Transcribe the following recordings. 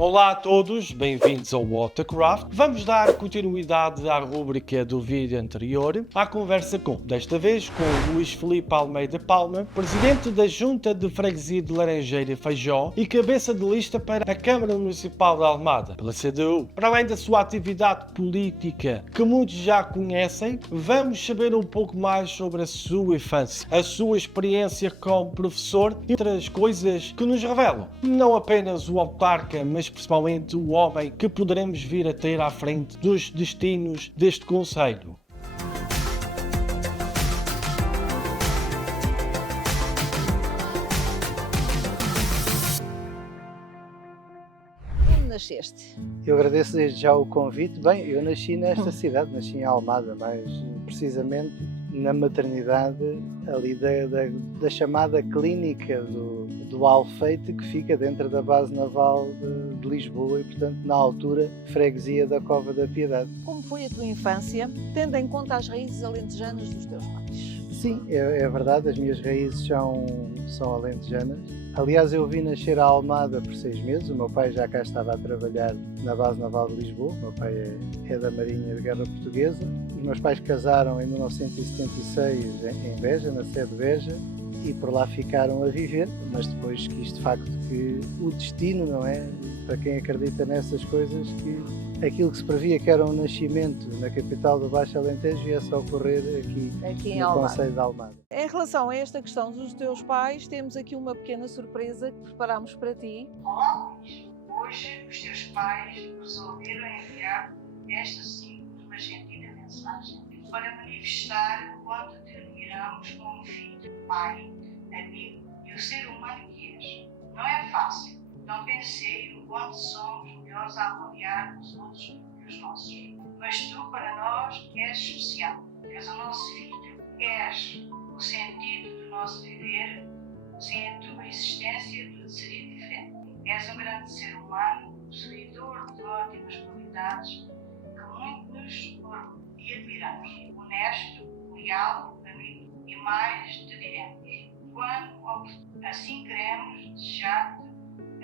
Olá a todos, bem-vindos ao Watercraft. Vamos dar continuidade à rúbrica do vídeo anterior, à conversa desta vez com o Luís Filipe Almeida Palma, presidente da Junta de Freguesia de Laranjeira e Feijó e cabeça de lista para a Câmara Municipal de Almada, pela CDU. Para além da sua atividade política, que muitos já conhecem, vamos saber um pouco mais sobre a sua infância, a sua experiência como professor e outras coisas que nos revelam não apenas o autarca, mas principalmente o homem que poderemos vir a ter à frente dos destinos deste concelho. Onde nasceste? Eu agradeço desde já o convite. Bem, eu nasci nesta cidade, nasci em Almada, mas precisamente na maternidade ali da chamada clínica do Alfeite, que fica dentro da base naval de Lisboa e, portanto, na altura, freguesia da Cova da Piedade. Como foi a tua infância, tendo em conta as raízes alentejanas dos teus pais? Sim, é verdade, as minhas raízes são alentejanas. Aliás, eu vim nascer a Almada por 6 meses, o meu pai já cá estava a trabalhar na base naval de Lisboa, o meu pai é da Marinha de Guerra Portuguesa. Os meus pais casaram em 1976 em Beja, na sede de Beja, e por lá ficaram a viver, mas depois quis de facto que o destino, não é? Para quem acredita nessas coisas, que aquilo que se previa que era um nascimento na capital do Baixo Alentejo viesse a ocorrer aqui em no Almada. concelho de Almada. Em relação a esta questão dos teus pais, temos aqui uma pequena surpresa que preparámos para ti. Olá, Luís. Hoje os teus pais resolveram enviar esta simples, mas sentida mensagem para manifestar o quanto te admiramos como filho, pai, amigo e o ser humano que és. Não é fácil. Não pensei o quanto somos melhores a avaliar os outros que os nossos. Mas tu, para nós, és especial. És o nosso filho, és o sentido do nosso viver. Sem a tua existência, tudo seria diferente. És um grande ser humano, possuidor de ótimas qualidades, que muito nos orgulha e admiramos. Honesto, leal, amigo, e mais te diremos. Quando assim queremos desejar-te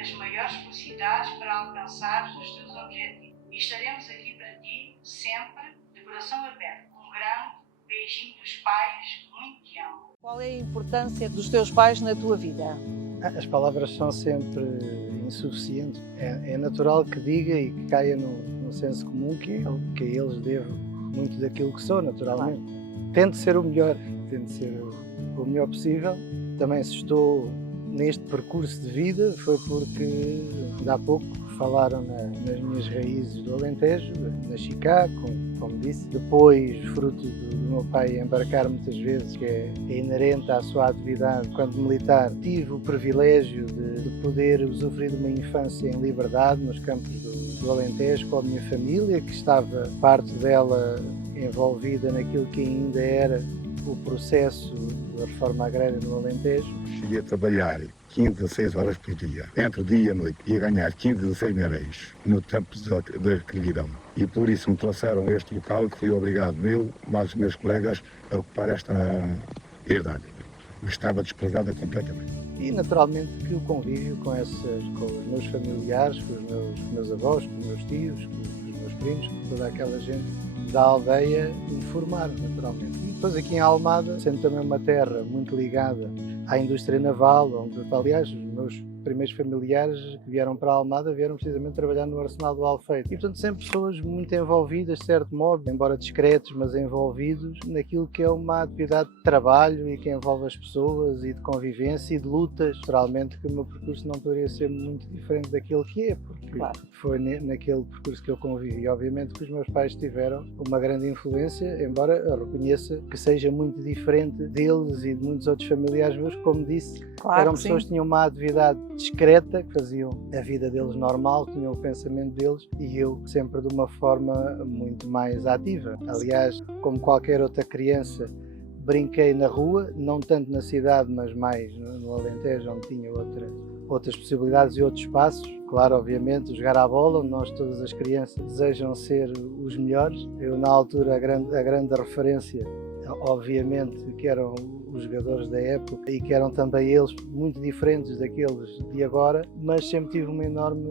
as maiores felicidades para alcançares os teus objetivos. E estaremos aqui para ti, sempre, de coração aberto. Um grande beijinho dos pais que muito te amam. Qual é a importância dos teus pais na tua vida? As palavras são sempre insuficientes. É natural que diga e que caia no senso comum que a eles devo muito daquilo que sou, naturalmente. Claro. Tento ser o melhor possível. Também se estou neste percurso de vida foi porque, há pouco, falaram nas minhas raízes do Alentejo, nasci cá, como disse. Depois, fruto do meu pai embarcar muitas vezes, que é inerente à sua atividade quando militar, tive o privilégio de poder usufruir de uma infância em liberdade nos campos do Alentejo com a minha família, que estava parte dela envolvida naquilo que ainda era o processo da reforma agrária no Alentejo. Cheguei a trabalhar 15 a 16 horas por dia, entre dia e noite, e a ganhar 15 a 16 mil-réis no tempo da escravidão. E por isso me trouxeram a este local, que fui obrigado eu, mais os meus colegas, a ocupar esta herdade. Estava desprezada completamente. E naturalmente que o convívio com os meus familiares, com os meus avós, com os meus tios, com os meus primos, com toda aquela gente da aldeia, me formaram naturalmente. E depois aqui em Almada, sendo também uma terra muito ligada à indústria naval, onde, aliás, os meus primeiros familiares que vieram para a Almada vieram precisamente trabalhar no Arsenal do Alfeite. E, portanto, sempre pessoas muito envolvidas, de certo modo, embora discretos, mas envolvidos naquilo que é uma atividade de trabalho e que envolve as pessoas e de convivência e de lutas. Naturalmente que o meu percurso não poderia ser muito diferente daquele que é, porque claro, foi naquele percurso que eu convivi. E, obviamente, que os meus pais tiveram uma grande influência, embora eu reconheça que seja muito diferente deles e de muitos outros familiares meus, como disse, claro, eram pessoas que tinham uma atividade discreta, que faziam a vida deles normal, tinham o pensamento deles, e eu sempre de uma forma muito mais ativa. Aliás, como qualquer outra criança, brinquei na rua, não tanto na cidade, mas mais no Alentejo, onde tinha outras possibilidades e outros espaços. Claro, obviamente, jogar à bola, onde todas as crianças desejam ser os melhores. Eu, na altura, a grande referência obviamente que eram os jogadores da época e que eram também eles muito diferentes daqueles de agora, mas sempre tive uma enorme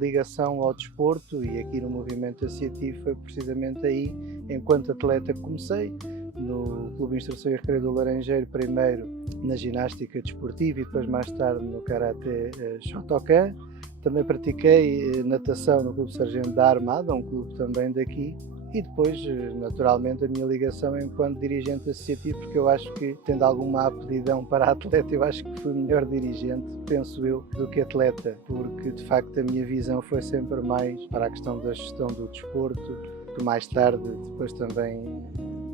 ligação ao desporto, e aqui no movimento associativo foi precisamente aí, enquanto atleta, que comecei no Clube de Instrução e Recreio do Laranjeiro, primeiro na ginástica desportiva e depois mais tarde no Karaté Shotokan. Também pratiquei natação no Clube Sargento da Armada, um clube também daqui, e depois, naturalmente, a minha ligação enquanto dirigente associativo, porque eu acho que, tendo alguma aptidão para atleta, eu acho que fui melhor dirigente, penso eu, do que atleta, porque de facto a minha visão foi sempre mais para a questão da gestão do desporto, que mais tarde depois também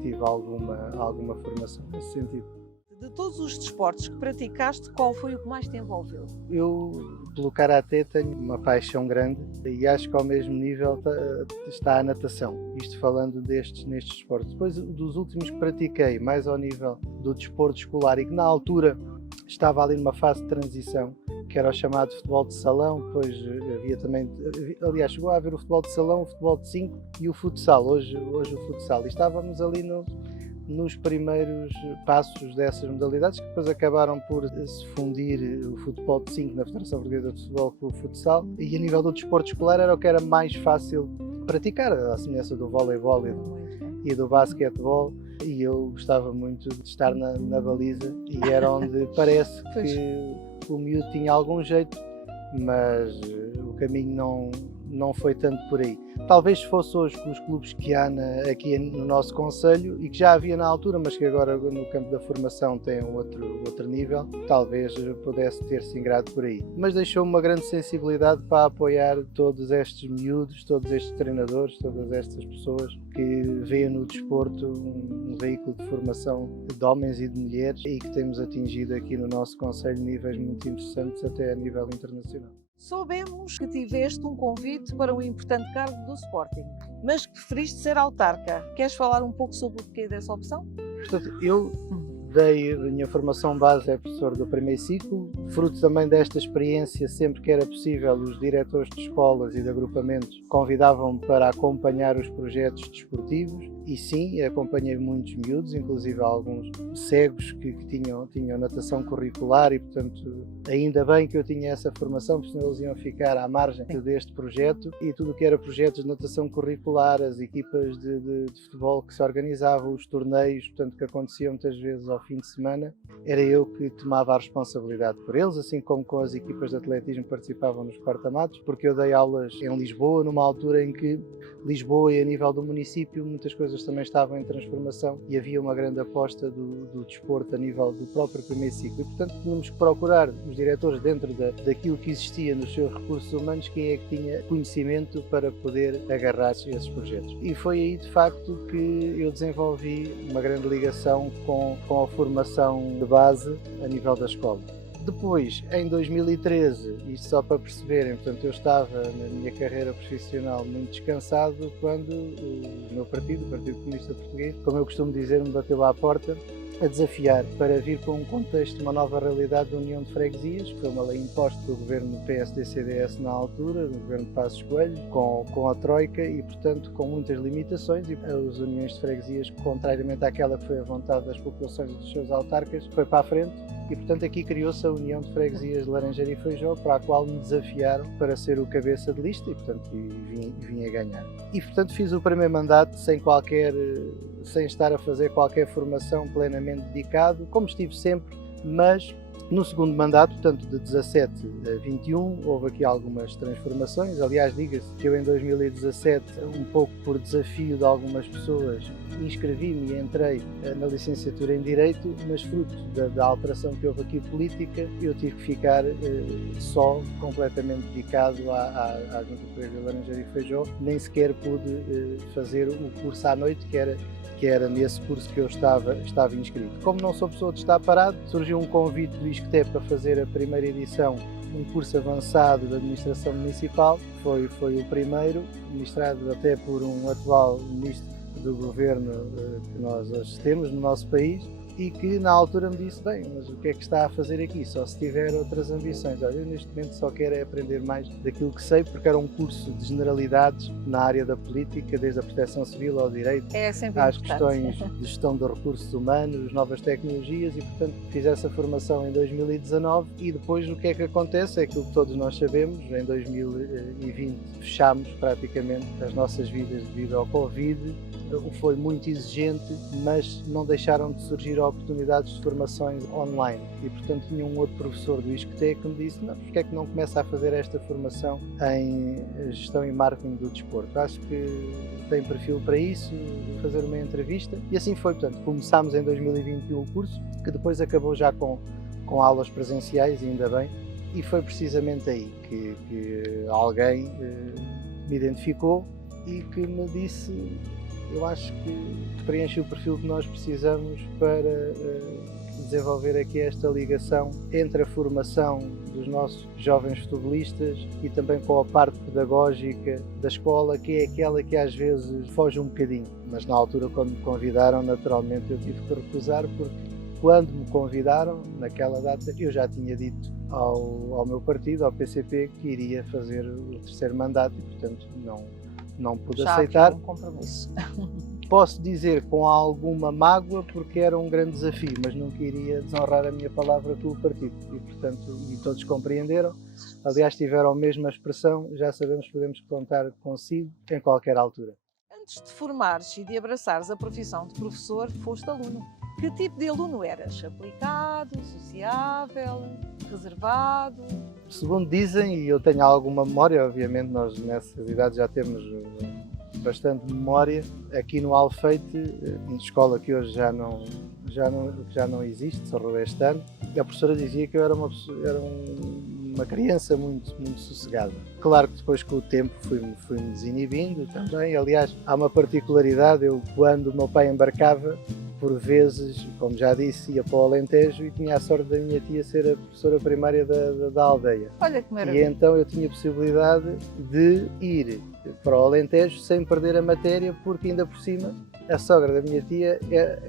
tive alguma formação nesse sentido. De todos os desportos que praticaste, qual foi o que mais te envolveu? Eu, pelo Karaté, tenho uma paixão grande e acho que ao mesmo nível está a natação, isto falando nestes desportos. Depois dos últimos que pratiquei, mais ao nível do desporto escolar, e que na altura estava ali numa fase de transição, que era o chamado futebol de salão, depois havia também, aliás, chegou a haver o futebol de salão, o futebol de 5 e o futsal, hoje o futsal, e estávamos ali nos primeiros passos dessas modalidades, que depois acabaram por se fundir o futebol de 5 na Federação Portuguesa de Futebol com o futsal, e a nível do desporto escolar era o que era mais fácil praticar, a semelhança do voleibol e do basquetebol, e eu gostava muito de estar na baliza, e era onde parece que o miúdo tinha algum jeito, mas o caminho não foi tanto por aí. Talvez fosse hoje com os clubes que há aqui no nosso concelho, e que já havia na altura, mas que agora no campo da formação tem outro nível, talvez pudesse ter-se ingrado por aí. Mas deixou-me uma grande sensibilidade para apoiar todos estes miúdos, todos estes treinadores, todas estas pessoas que veem no desporto um veículo de formação de homens e de mulheres, e que temos atingido aqui no nosso concelho níveis muito interessantes, até a nível internacional. Soubemos que tiveste um convite para um importante cargo do Sporting, mas que preferiste ser autarca. Queres falar um pouco sobre o porquê dessa opção? Portanto, eu a minha formação base é professor do primeiro ciclo, fruto também desta experiência, sempre que era possível, os diretores de escolas e de agrupamentos convidavam-me para acompanhar os projetos desportivos, e sim, acompanhei muitos miúdos, inclusive alguns cegos que tinham natação curricular, e portanto ainda bem que eu tinha essa formação, porque senão eles iam ficar à margem deste projeto, e tudo o que era projetos de natação curricular, as equipas de futebol que se organizavam, os torneios, portanto, que aconteciam muitas vezes ao fim de semana, era eu que tomava a responsabilidade por eles, assim como com as equipas de atletismo que participavam nos corta-matos, porque eu dei aulas em Lisboa, numa altura em que Lisboa e a nível do município muitas coisas também estavam em transformação e havia uma grande aposta do desporto a nível do próprio primeiro ciclo, e portanto tínhamos que procurar os diretores dentro daquilo que existia nos seus recursos humanos, quem é que tinha conhecimento para poder agarrar-se a esses projetos. E foi aí de facto que eu desenvolvi uma grande ligação com a formação de base a nível da escola. Depois, em 2013, isto só para perceberem, portanto, eu estava na minha carreira profissional muito descansado quando o meu partido, o Partido Comunista Português, como eu costumo dizer, me bateu à porta a desafiar para vir para um contexto, uma nova realidade da União de Freguesias, que foi uma lei imposta pelo governo PSD-CDS na altura, do governo de Passos Coelho, com a Troika, e portanto com muitas limitações, e as uniões de freguesias, contrariamente àquela que foi a vontade das populações dos seus autarcas, foi para a frente, e portanto aqui criou-se a União de Freguesias de Laranjeira e Feijó, para a qual me desafiaram para ser o cabeça de lista, e portanto vim a ganhar. E portanto fiz o primeiro mandato sem estar a fazer qualquer formação, plenamente dedicado, como estive sempre, mas no segundo mandato, portanto de 17 a 21, houve aqui algumas transformações. Aliás, diga-se que eu em 2017, um pouco por desafio de algumas pessoas, inscrevi-me e entrei na licenciatura em Direito, mas fruto da alteração que houve aqui política, eu tive que ficar só, completamente dedicado à Junta de Freguesia de Laranjeira e Feijó, nem sequer pude fazer o curso à noite, que era nesse curso que eu estava inscrito. Como não sou pessoa de estar parado, surgiu um convite do ISCTE para fazer a primeira edição, um curso avançado de Administração Municipal. Foi o primeiro, ministrado até por um atual ministro do governo que nós temos no nosso país, e que na altura me disse, bem, mas o que é que está a fazer aqui? Só se tiver outras ambições. Olha, eu neste momento só quero é aprender mais daquilo que sei, porque era um curso de generalidades na área da política, desde a proteção civil ao direito, É sempre às importante. questões de gestão de recursos humanos, novas tecnologias, e portanto fiz essa formação em 2019 e depois o que é que acontece é aquilo que todos nós sabemos, em 2020 fechámos praticamente as nossas vidas devido ao Covid, foi muito exigente, mas não deixaram de surgir oportunidades de formações online e portanto tinha um outro professor do ISCTE que me disse, não, porque é que não começa a fazer esta formação em gestão e marketing do desporto? Acho que tem perfil para isso, vou fazer uma entrevista e assim foi. Portanto, começámos em 2021 o curso, que depois acabou já com aulas presenciais, ainda bem, e foi precisamente aí que alguém me identificou e que me disse, eu acho que preenche o perfil que nós precisamos para desenvolver aqui esta ligação entre a formação dos nossos jovens futebolistas e também com a parte pedagógica da escola, que é aquela que às vezes foge um bocadinho. Mas na altura, quando me convidaram, naturalmente eu tive que recusar, porque quando me convidaram, naquela data, eu já tinha dito ao meu partido, ao PCP, que iria fazer o terceiro mandato e, portanto, não pude Já aceitar. havia um compromisso. Posso dizer com alguma mágoa, porque era um grande desafio, mas não queria desonrar a minha palavra com o partido e, portanto, e todos compreenderam. Aliás, tiveram a mesma expressão, já sabemos que podemos contar consigo em qualquer altura. Antes de formares e de abraçares a profissão de professor, foste aluno. Que tipo de aluno eras? Aplicado, sociável, reservado? Segundo dizem, e eu tenho alguma memória, obviamente nós nessas idades já temos bastante memória, aqui no Alfeite, escola que hoje já não existe, cerrou este ano, a professora dizia que eu era uma criança muito sossegada. Claro que depois com o tempo fui-me desinibindo também. Aliás, há uma particularidade, eu quando o meu pai embarcava, por vezes, como já disse, ia para o Alentejo e tinha a sorte da minha tia ser a professora primária da aldeia. Olha que E maravilha. então eu tinha a possibilidade de ir para o Alentejo sem perder a matéria, porque ainda por cima a sogra da minha tia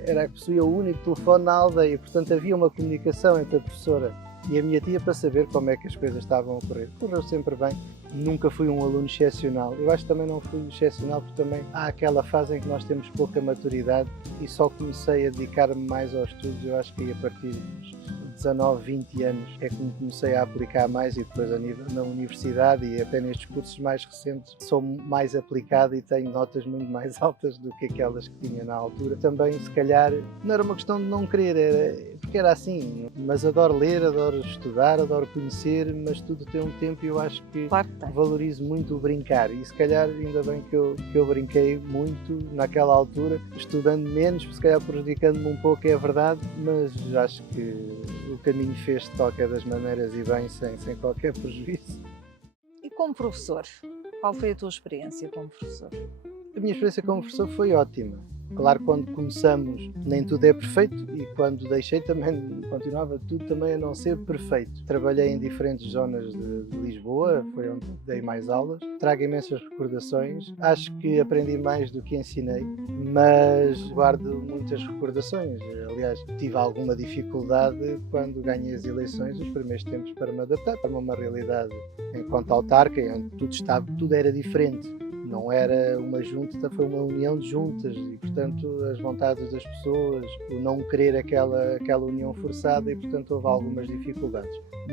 era a que possuía o único telefone na aldeia, portanto havia uma comunicação entre a professora e a minha tia para saber como é que as coisas estavam a correr. Correu sempre bem, nunca fui um aluno excepcional. Eu acho que também não fui excepcional porque também há aquela fase em que nós temos pouca maturidade e só comecei a dedicar-me mais aos estudos, eu acho que aí a partir dos 19, 20 anos é que me comecei a aplicar mais e depois a nível na universidade e até nestes cursos mais recentes sou mais aplicado e tenho notas muito mais altas do que aquelas que tinha na altura. Também se calhar não era uma questão de não querer, porque era assim, mas adoro ler, adoro estudar, adoro conhecer, mas tudo tem um tempo e eu acho que Claro que tem. valorizo muito o brincar e se calhar ainda bem que eu brinquei muito naquela altura, estudando menos, se calhar prejudicando-me um pouco, é verdade, mas acho que o caminho fez de qualquer das maneiras e bem, sem qualquer prejuízo. E como professor? Qual foi a tua experiência como professor? A minha experiência como professor foi ótima. Claro, quando começamos nem tudo é perfeito e quando deixei também continuava tudo também a não ser perfeito. Trabalhei em diferentes zonas de Lisboa, foi onde dei mais aulas. Trago imensas recordações. Acho que aprendi mais do que ensinei, mas guardo muitas recordações. Aliás, tive alguma dificuldade quando ganhei as eleições, os primeiros tempos para me adaptar para uma realidade enquanto autarca, onde tudo era diferente. Não era uma junta, foi uma união de juntas e, portanto, as vontades das pessoas, o não querer aquela união forçada e, portanto, houve algumas dificuldades.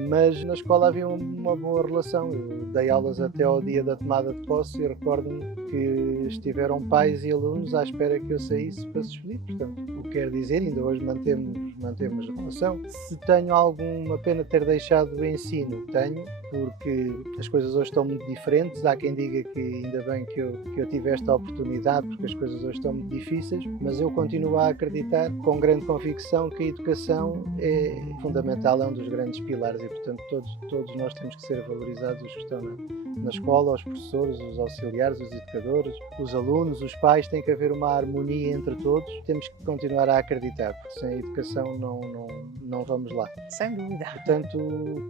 Mas na escola havia uma boa relação. Eu dei aulas até ao dia da tomada de posse e recordo-me que estiveram pais e alunos à espera que eu saísse para se despedir. Portanto, o que quer dizer, ainda hoje mantemos relação. Se tenho alguma pena ter deixado o ensino, tenho, porque as coisas hoje estão muito diferentes. Há quem diga que ainda bem que eu tive esta oportunidade, porque as coisas hoje estão muito difíceis, mas eu continuo a acreditar com grande convicção que a educação é fundamental, é um dos grandes pilares e, portanto, todos nós temos que ser valorizados os que estão na escola, os professores, os auxiliares, os educadores, os alunos, os pais, tem que haver uma harmonia entre todos, temos que continuar a acreditar, porque sem a educação não vamos lá. Sem dúvida. Portanto,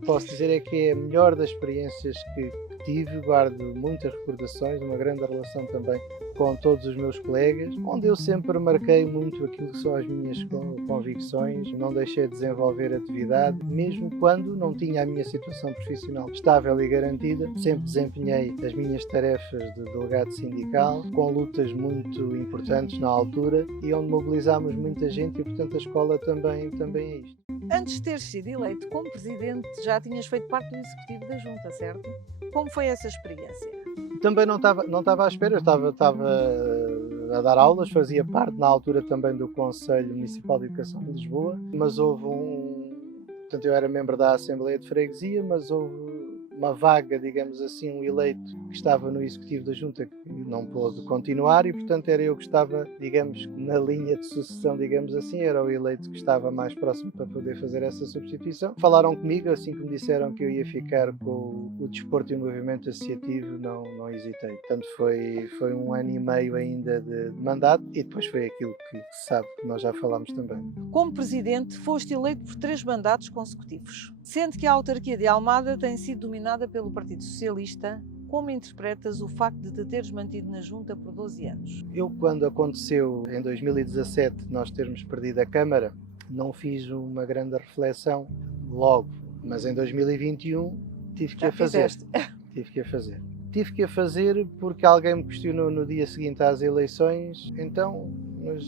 posso dizer é que é a melhor das experiências que tive, guardo muitas recordações, uma grande relação também com todos os meus colegas, onde eu sempre marquei muito aquilo que são as minhas convicções, não deixei de desenvolver atividade, mesmo quando não tinha a minha situação profissional estável e garantida, sempre desempenhei as minhas tarefas de delegado sindical, com lutas muito importantes na altura e onde mobilizámos muita gente e, portanto, a escola também é isto. Antes de teres sido eleito como presidente, já tinhas feito parte do executivo da Junta, certo? Como foi essa experiência? Também não estava à espera, eu estava a dar aulas, fazia parte na altura também do Conselho Municipal de Educação de Lisboa, mas portanto eu era membro da Assembleia de Freguesia, mas houve uma vaga, digamos assim, um eleito que estava no Executivo da Junta que não pôde continuar e, portanto, era eu que estava, digamos, na linha de sucessão, digamos assim, era o eleito que estava mais próximo para poder fazer essa substituição. Falaram comigo, assim que me disseram que eu ia ficar com o desporto e o movimento associativo, não hesitei. Portanto, foi 1 ano e meio ainda de mandato e depois foi aquilo que se sabe, que nós já falámos também. Como presidente, foste eleito por 3 mandatos consecutivos. Sendo que a autarquia de Almada tem sido dominada pelo Partido Socialista, como interpretas o facto de te teres mantido na Junta por 12 anos? Eu, quando aconteceu em 2017 nós termos perdido a Câmara, não fiz uma grande reflexão logo, mas em 2021 tive que a fazer. Tive que a fazer porque alguém me questionou no dia seguinte às eleições, então, mas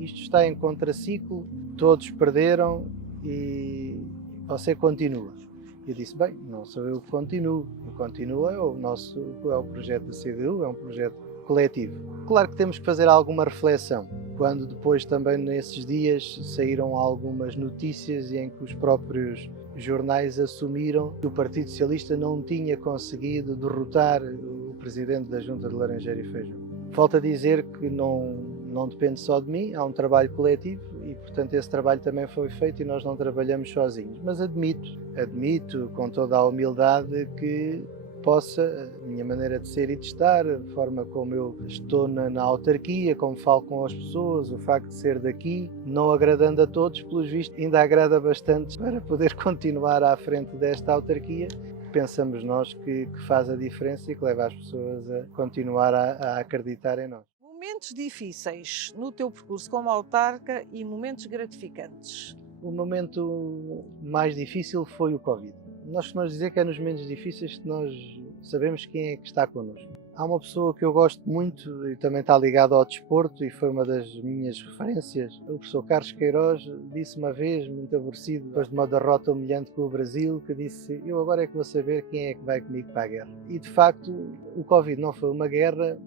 isto está em contraciclo, todos perderam e você continua. Eu disse, bem, não sou eu que continuo, o continuo é o projeto da CDU, é um projeto coletivo. Claro que temos que fazer alguma reflexão, quando depois também nesses dias saíram algumas notícias em que os próprios jornais assumiram que o Partido Socialista não tinha conseguido derrotar o presidente da Junta de Laranjeira e Feijó. Falta dizer que não depende só de mim, há um trabalho coletivo e, portanto, esse trabalho também foi feito e nós não trabalhamos sozinhos. Mas admito com toda a humildade que a minha maneira de ser e de estar, a forma como eu estou na autarquia, como falo com as pessoas, o facto de ser daqui, não agradando a todos, pelos vistos, ainda agrada bastante para poder continuar à frente desta autarquia. Pensamos nós que faz a diferença e que leva as pessoas a continuar a acreditar em nós. Momentos difíceis no teu percurso como autarca e momentos gratificantes? O momento mais difícil foi o Covid. Nós costumamos dizer que é nos momentos difíceis que nós sabemos quem é que está connosco. Há uma pessoa que eu gosto muito e também está ligada ao desporto e foi uma das minhas referências. O professor Carlos Queiroz disse uma vez, muito aborrecido, depois de uma derrota humilhante com o Brasil, que disse, eu agora é que vou saber quem é que vai comigo para a guerra. E de facto o Covid não foi uma guerra,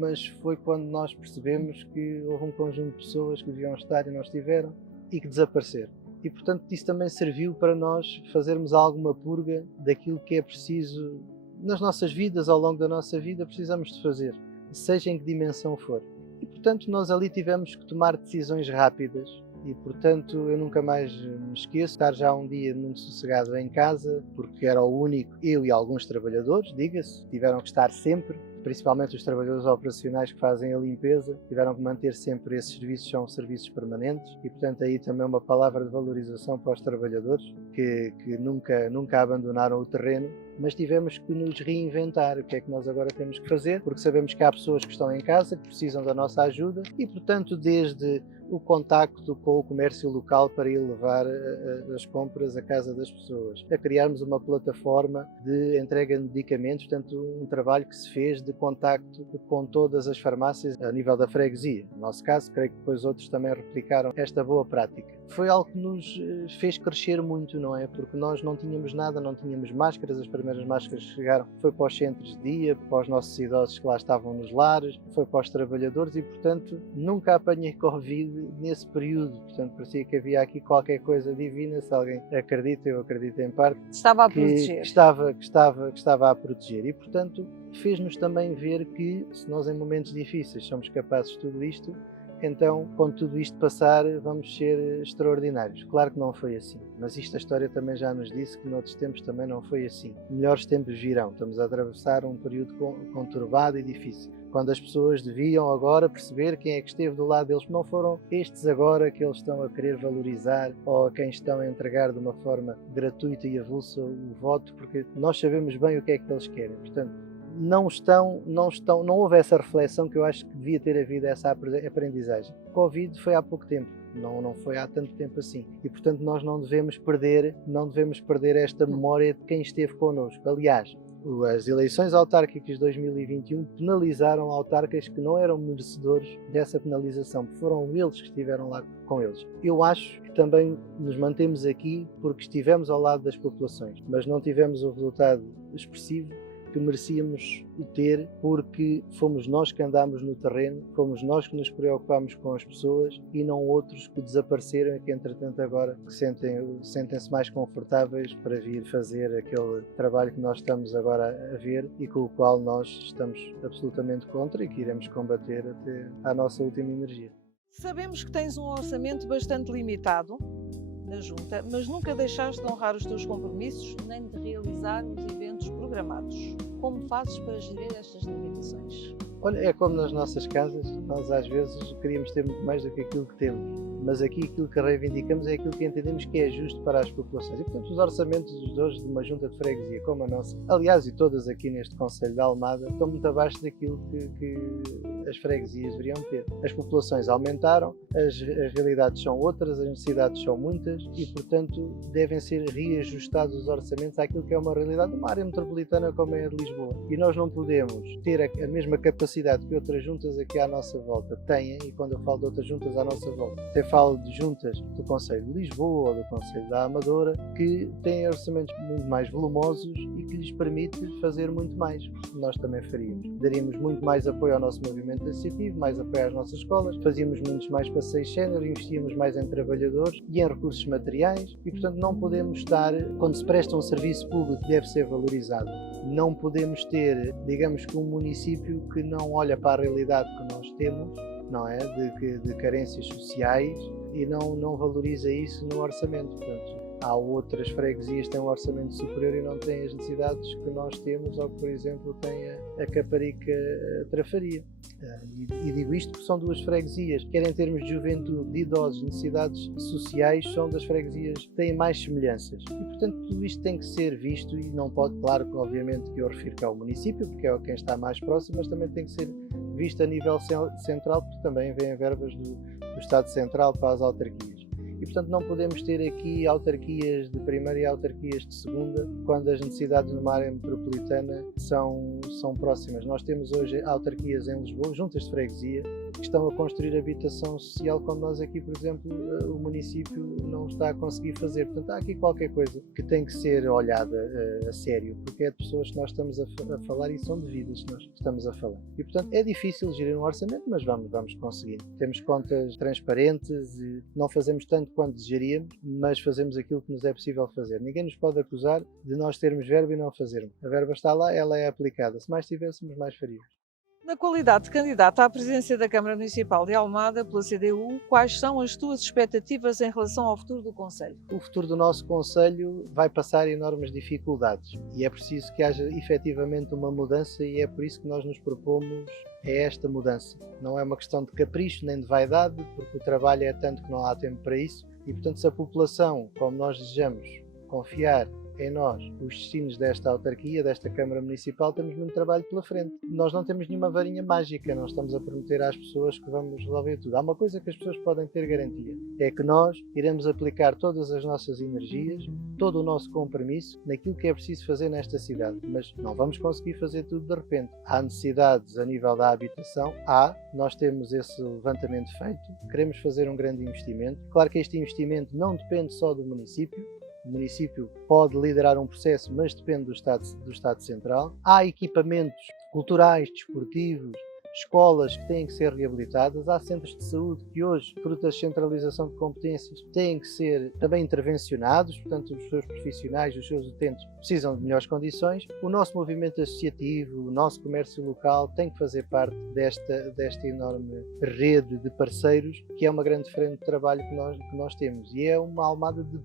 mas foi quando nós percebemos que houve um conjunto de pessoas que deviam estar e não estiveram e que desapareceram. E, portanto, isso também serviu para nós fazermos alguma purga daquilo que é preciso nas nossas vidas, ao longo da nossa vida, precisamos de fazer, seja em que dimensão for. E, portanto, nós ali tivemos que tomar decisões rápidas e, portanto, eu nunca mais me esqueço de estar já um dia muito sossegado em casa, porque era o único, eu e alguns trabalhadores, diga-se, tiveram que estar sempre, principalmente os trabalhadores operacionais que fazem a limpeza, tiveram que manter sempre esses serviços, são serviços permanentes e, portanto, aí também uma palavra de valorização para os trabalhadores que nunca abandonaram o terreno, mas tivemos que nos reinventar. O que é que nós agora temos que fazer? Porque sabemos que há pessoas que estão em casa, que precisam da nossa ajuda e, portanto, desde o contacto com o comércio local para ir levar as compras à casa das pessoas, a criarmos uma plataforma de entrega de medicamentos, portanto um trabalho que se fez de contacto com todas as farmácias a nível da freguesia. No nosso caso, creio que depois outros também replicaram esta boa prática. Foi algo que nos fez crescer muito, não é? Porque nós não tínhamos nada, não tínhamos máscaras, as primeiras máscaras que chegaram foi para os centros de dia, para os nossos idosos que lá estavam nos lares, foi para os trabalhadores e, portanto, nunca apanhei Covid nesse período. Portanto, parecia que havia aqui qualquer coisa divina, se alguém acredita, eu acredito em parte, Estava a proteger. que estava a proteger. E, portanto, fez-nos também ver que, se nós em momentos difíceis somos capazes de tudo isto, então, quando tudo isto passar, vamos ser extraordinários. Claro que não foi assim, mas a história também já nos disse que noutros tempos também não foi assim. Melhores tempos virão. Estamos a atravessar um período conturbado e difícil, quando as pessoas deviam agora perceber quem é que esteve do lado deles. Não foram estes agora que eles estão a querer valorizar ou a quem estão a entregar de uma forma gratuita e avulsa o voto, porque nós sabemos bem o que é que eles querem. Portanto, não houve essa reflexão que eu acho que devia ter havido, essa aprendizagem. O Covid foi há pouco tempo, não foi há tanto tempo assim. E, portanto, nós não devemos perder esta memória de quem esteve connosco. Aliás, as eleições autárquicas de 2021 penalizaram autarcas que não eram merecedores dessa penalização, porque foram eles que estiveram lá com eles. Eu acho que também nos mantemos aqui porque estivemos ao lado das populações, mas não tivemos o resultado expressivo que merecíamos ter, porque fomos nós que andámos no terreno, fomos nós que nos preocupámos com as pessoas e não outros que desapareceram e que entretanto agora sentem-se mais confortáveis para vir fazer aquele trabalho que nós estamos agora a ver e com o qual nós estamos absolutamente contra e que iremos combater até à nossa última energia. Sabemos que tens um orçamento bastante limitado na Junta, mas nunca deixaste de honrar os teus compromissos nem de realizar os eventos programados. Como fazes para gerir estas limitações? Olha, é como nas nossas casas, nós às vezes queríamos ter muito mais do que aquilo que temos, mas aqui aquilo que reivindicamos é aquilo que entendemos que é justo para as populações. E, portanto, os orçamentos de hoje de uma junta de freguesia como a nossa, aliás, e todas aqui neste Concelho de Almada, estão muito abaixo daquilo que as freguesias deveriam ter. As populações aumentaram, as realidades são outras, as necessidades são muitas e, portanto, devem ser reajustados os orçamentos àquilo que é uma realidade de uma área metropolitana como é a de Lisboa. E nós não podemos ter a mesma capacidade que outras juntas aqui à nossa volta têm, e quando eu falo de outras juntas à nossa volta, até falo de juntas do Concelho de Lisboa ou do Concelho da Amadora, que têm orçamentos muito mais volumosos e que lhes permite fazer muito mais. Nós também faríamos. Daríamos muito mais apoio ao nosso movimento associativo, mais apoio às nossas escolas, fazíamos muitos mais passeios sénior, investíamos mais em trabalhadores e em recursos materiais e, portanto, não podemos estar, quando se presta um serviço público, deve ser valorizado. Não podemos ter, digamos que um município que não olha para a realidade que nós temos, não é? De carências sociais e não valoriza isso no orçamento. Portanto, há outras freguesias que têm um orçamento superior e não têm as necessidades que nós temos, ou que, por exemplo, tem a Caparica Trafaria. E digo isto porque são duas freguesias, quer em termos de juventude, de idosos, necessidades sociais, são das freguesias que têm mais semelhanças. E, portanto, tudo isto tem que ser visto e não pode, claro, que obviamente que eu refiro que ao município, porque é quem está mais próximo, mas também tem que ser visto a nível central, porque também vêm verbas do Estado Central para as autarquias. E, portanto, não podemos ter aqui autarquias de primeira e autarquias de segunda, quando as necessidades numa área metropolitana são próximas. Nós temos hoje autarquias em Lisboa, juntas de freguesia, que estão a construir habitação social, quando nós aqui, por exemplo, o município não está a conseguir fazer. Portanto, há aqui qualquer coisa que tem que ser olhada a sério, porque é de pessoas que nós estamos a falar e são de vidas que nós estamos a falar. E, portanto, é difícil gerir um orçamento, mas vamos conseguir. Temos contas transparentes e não fazemos tanto quanto desejaríamos, mas fazemos aquilo que nos é possível fazer. Ninguém nos pode acusar de nós termos verba e não fazermos. A verba está lá, ela é aplicada. Se mais tivéssemos, mais faríamos. Na qualidade de candidata à presidência da Câmara Municipal de Almada pela CDU, quais são as tuas expectativas em relação ao futuro do Concelho? O futuro do nosso Concelho vai passar enormes dificuldades e é preciso que haja efetivamente uma mudança e é por isso que nós nos propomos esta mudança. Não é uma questão de capricho nem de vaidade, porque o trabalho é tanto que não há tempo para isso e, portanto, se a população, como nós desejamos, confiar em nós os destinos desta autarquia, desta Câmara Municipal, temos muito trabalho pela frente. Nós não temos nenhuma varinha mágica, não estamos a prometer às pessoas que vamos resolver tudo. Há uma coisa que as pessoas podem ter garantia, é que nós iremos aplicar todas as nossas energias, todo o nosso compromisso naquilo que é preciso fazer nesta cidade, mas não vamos conseguir fazer tudo de repente. Há necessidades a nível da habitação, nós temos esse levantamento feito, queremos fazer um grande investimento. Claro que este investimento não depende só do município, o município pode liderar um processo, mas depende do Estado Central. Há equipamentos culturais, desportivos, escolas que têm que ser reabilitadas, há centros de saúde que hoje, fruto da descentralização de competências, têm que ser também intervencionados, portanto os seus profissionais, os seus utentes precisam de melhores condições. O nosso movimento associativo, o nosso comércio local tem que fazer parte desta enorme rede de parceiros, que é uma grande frente de trabalho que nós temos e é uma Almada de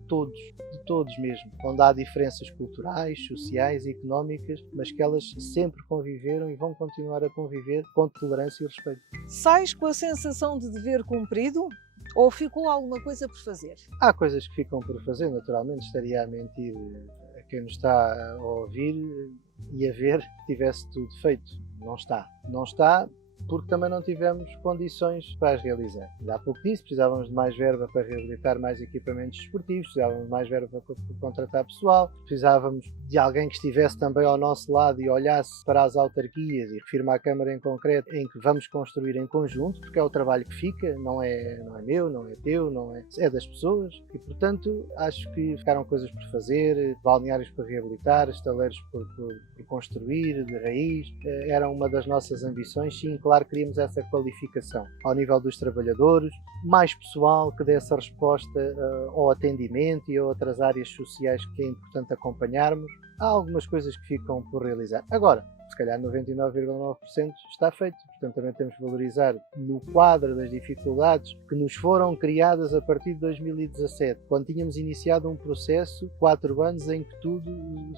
todos mesmo, onde há diferenças culturais, sociais e económicas, mas que elas sempre conviveram e vão continuar a conviver com tolerância e respeito. Sais com a sensação de dever cumprido ou ficou alguma coisa por fazer? Há coisas que ficam por fazer, naturalmente, estaria a mentir quem nos está a ouvir e a ver tivesse tudo feito. Não está. Não está porque também não tivemos condições para as realizar. Ainda há pouco disse, precisávamos de mais verba para reabilitar mais equipamentos desportivos, precisávamos de mais verba para contratar pessoal, precisávamos de alguém que estivesse também ao nosso lado e olhasse para as autarquias, e refiro-me à Câmara em concreto, em que vamos construir em conjunto, porque é o trabalho que fica, não é meu, não é teu, é das pessoas, e portanto acho que ficaram coisas por fazer, balneários para reabilitar, estaleiros por construir, de raiz, era uma das nossas ambições. Sim, claro, queríamos essa qualificação ao nível dos trabalhadores, mais pessoal que desse a resposta ao atendimento e a outras áreas sociais que é importante acompanharmos. Há algumas coisas que ficam por realizar. Agora, se calhar 99,9% está feito, portanto também temos que valorizar no quadro das dificuldades que nos foram criadas a partir de 2017, quando tínhamos iniciado um processo, 4 anos, em que tudo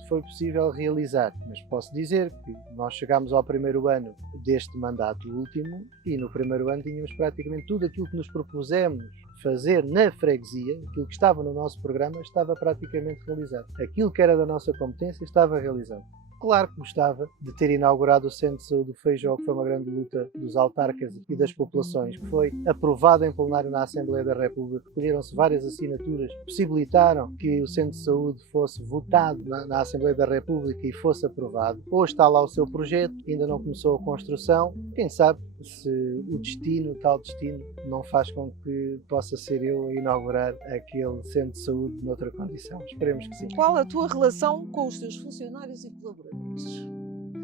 foi possível realizar. Mas posso dizer que nós chegámos ao primeiro ano deste mandato último e no primeiro ano tínhamos praticamente tudo aquilo que nos propusemos fazer na freguesia, aquilo que estava no nosso programa estava praticamente realizado. Aquilo que era da nossa competência estava realizado. Claro que gostava de ter inaugurado o Centro de Saúde do Feijó, que foi uma grande luta dos autarcas e das populações, que foi aprovado em plenário na Assembleia da República. Recolheram-se várias assinaturas, possibilitaram que o Centro de Saúde fosse votado na Assembleia da República e fosse aprovado. Hoje está lá o seu projeto, ainda não começou a construção. Quem sabe se o tal destino, não faz com que possa ser eu a inaugurar aquele Centro de Saúde noutra condição. Esperemos que sim. Qual a tua relação com os teus funcionários e colaboradores?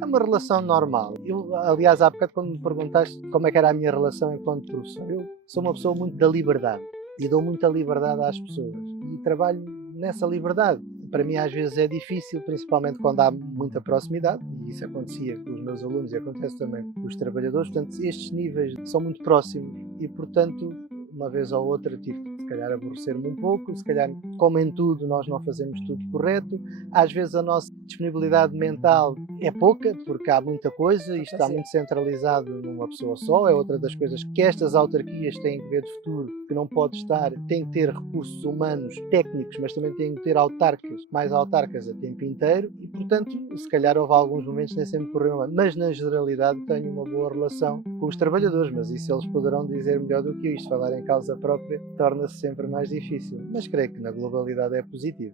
É uma relação normal. Aliás, há bocado quando me perguntaste como é que era a minha relação enquanto professor, eu sou uma pessoa muito da liberdade e dou muita liberdade às pessoas e trabalho nessa liberdade. Para mim às vezes é difícil, principalmente quando há muita proximidade, e isso acontecia com os meus alunos e acontece também com os trabalhadores, portanto estes níveis são muito próximos e portanto uma vez ou outra tive que se calhar aborrecer-me um pouco, se calhar como em tudo nós não fazemos tudo correto, às vezes a nossa disponibilidade mental é pouca porque há muita coisa e está muito centralizado numa pessoa só. É outra das coisas que estas autarquias têm que ver de futuro, que não pode estar, tem que ter recursos humanos técnicos, mas também tem que ter mais autarcas a tempo inteiro e portanto se calhar houve alguns momentos nem sempre correu bem, mas na generalidade tenho uma boa relação com os trabalhadores, mas isso eles poderão dizer melhor do que eu. Isto falar em causa própria torna-se sempre mais difícil, mas creio que na globalidade é positivo.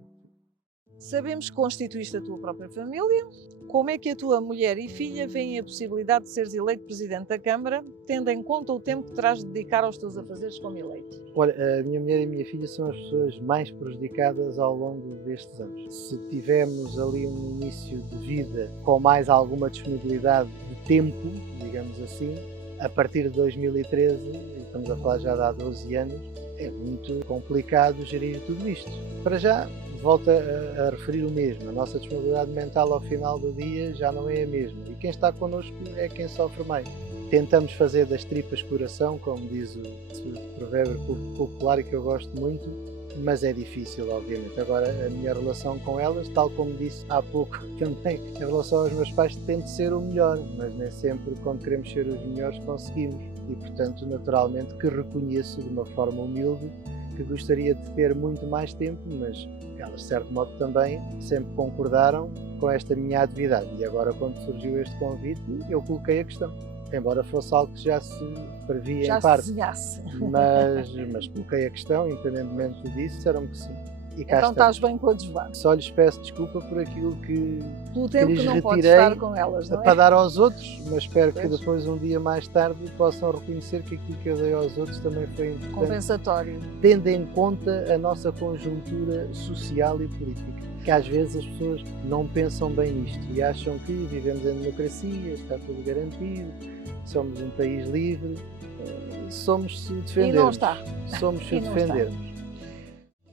Sabemos que constituíste a tua própria família. Como é que a tua mulher e filha veem a possibilidade de seres eleito Presidente da Câmara, tendo em conta o tempo que terás de dedicar aos teus afazeres como eleito? Olha, a minha mulher e a minha filha são as pessoas mais prejudicadas ao longo destes anos. Se tivemos ali um início de vida com mais alguma disponibilidade de tempo, digamos assim, a partir de 2013, estamos a falar já de há 12 anos, é muito complicado gerir tudo isto. Para já, volto a referir o mesmo, a nossa disponibilidade mental ao final do dia já não é a mesma e quem está connosco é quem sofre mais. Tentamos fazer das tripas coração, como diz o provérbio popular e que eu gosto muito, mas é difícil, obviamente. Agora, a minha relação com elas, tal como disse há pouco também, em relação aos meus pais, tento ser o melhor, mas nem sempre, quando queremos ser os melhores, conseguimos. E, portanto, naturalmente que reconheço de uma forma humilde que gostaria de ter muito mais tempo, mas elas, de certo modo, também sempre concordaram com esta minha atividade. E agora, quando surgiu este convite, eu coloquei a questão. Embora fosse algo que já se previa já em parte, se desenhasse. mas coloquei a questão, independentemente disso, disseram-me que sim. E cá Então estamos. estás bem com a desvante. Só lhes peço desculpa por aquilo que Pelo tempo lhes que não podes retirei estar com elas, não para é? dar aos outros, mas espero que Pois. depois, um dia mais tarde, possam reconhecer que aquilo que eu dei aos outros também foi importante, Compensatório. tendo em conta a nossa conjuntura social e política. Que às vezes as pessoas não pensam bem nisto e acham que vivemos em democracia, está tudo garantido, somos um país livre, somos se defendermos. E não está. Somos se E não defendermos.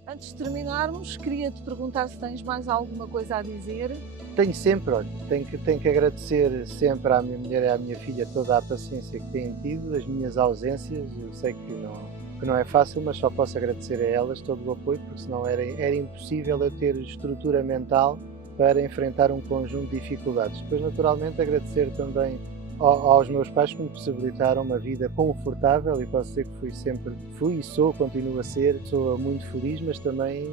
Antes de terminarmos, queria-te perguntar se tens mais alguma coisa a dizer. Tenho sempre, olha, tenho que agradecer sempre à minha mulher e à minha filha toda a paciência que têm tido, as minhas ausências, eu sei que não é fácil, mas só posso agradecer a elas todo o apoio, porque senão era impossível eu ter estrutura mental para enfrentar um conjunto de dificuldades. Depois, naturalmente, agradecer também aos meus pais que me possibilitaram uma vida confortável e posso dizer que fui e sou, continuo a ser, sou muito feliz, mas também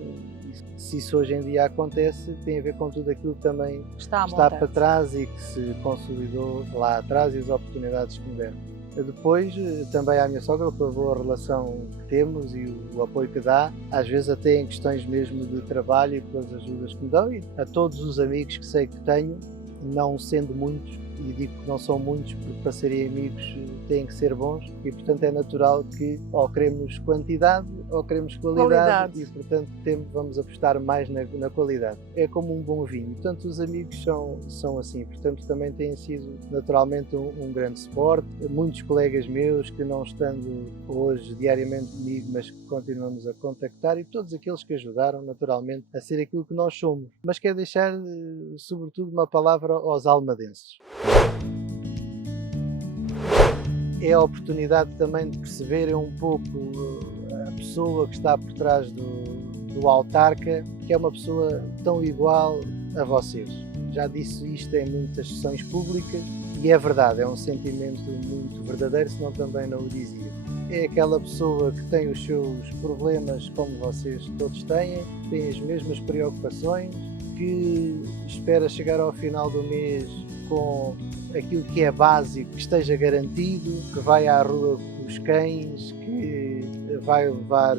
se isso hoje em dia acontece, tem a ver com tudo aquilo que também Está está para trás e que se consolidou lá atrás e as oportunidades que me deram. Depois, também à minha sogra, pela boa relação que temos e o apoio que dá, às vezes até em questões mesmo de trabalho e pelas ajudas que me dão, e a todos os amigos que sei que tenho, não sendo muitos, e digo que não são muitos porque para serem amigos têm que ser bons, e portanto é natural que ou queremos quantidade ou queremos qualidade. E portanto vamos apostar mais na qualidade. É como um bom vinho, portanto os amigos são assim, portanto também têm sido naturalmente um grande suporte. Muitos colegas meus que não estando hoje diariamente comigo, mas que continuamos a contactar, e todos aqueles que ajudaram naturalmente a ser aquilo que nós somos. Mas quero deixar sobretudo uma palavra aos almadenses. É a oportunidade também de perceberem um pouco a pessoa que está por trás do autarca, que é uma pessoa tão igual a vocês. Já disse isto em muitas sessões públicas e é verdade, é um sentimento muito verdadeiro, senão também não o dizia. É aquela pessoa que tem os seus problemas como vocês todos têm, tem as mesmas preocupações, que espera chegar ao final do mês com aquilo que é básico, que esteja garantido, que vai à rua com os cães, que vai levar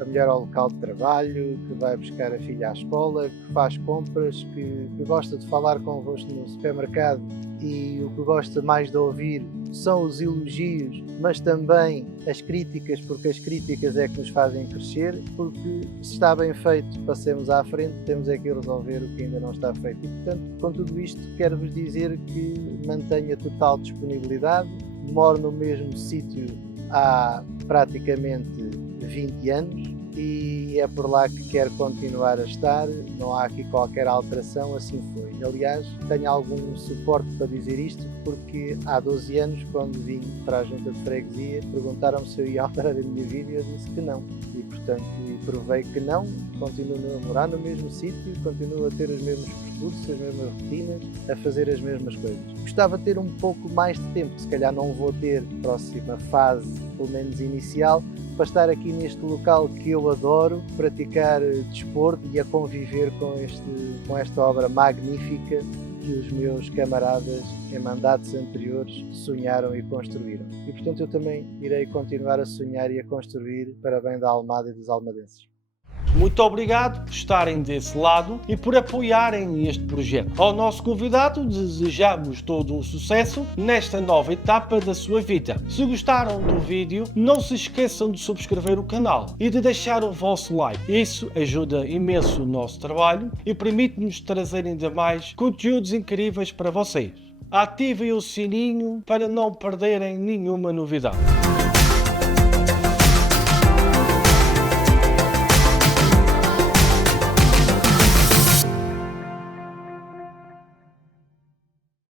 a mulher ao local de trabalho, que vai buscar a filha à escola, que faz compras, que gosta de falar convosco no supermercado, e o que gosta mais de ouvir são os elogios, mas também as críticas, porque as críticas é que nos fazem crescer, porque se está bem feito, passemos à frente, temos é que resolver o que ainda não está feito. E portanto, com tudo isto, quero-vos dizer que mantenha total disponibilidade, moro no mesmo sítio há praticamente 20 anos, e é por lá que quero continuar a estar, não há aqui qualquer alteração, assim foi. Aliás, tenho algum suporte para dizer isto, porque há 12 anos, quando vim para a Junta de Freguesia, perguntaram-me se eu ia alterar a minha vida e eu disse que não. E portanto, provei que não, continuo a morar no mesmo sítio, continuo a ter os mesmos percursos, as mesmas rotinas, a fazer as mesmas coisas. Gostava de ter um pouco mais de tempo, se calhar não vou ter próxima fase, pelo menos inicial, para estar aqui neste local que eu adoro, praticar desporto e a conviver com esta obra magnífica que os meus camaradas em mandatos anteriores sonharam e construíram. E portanto eu também irei continuar a sonhar e a construir para bem da Almada e dos almadenses. Muito obrigado por estarem desse lado e por apoiarem este projeto. Ao nosso convidado, desejamos todo um sucesso nesta nova etapa da sua vida. Se gostaram do vídeo, não se esqueçam de subscrever o canal e de deixar o vosso like. Isso ajuda imenso o nosso trabalho e permite-nos trazer ainda mais conteúdos incríveis para vocês. Ativem o sininho para não perderem nenhuma novidade.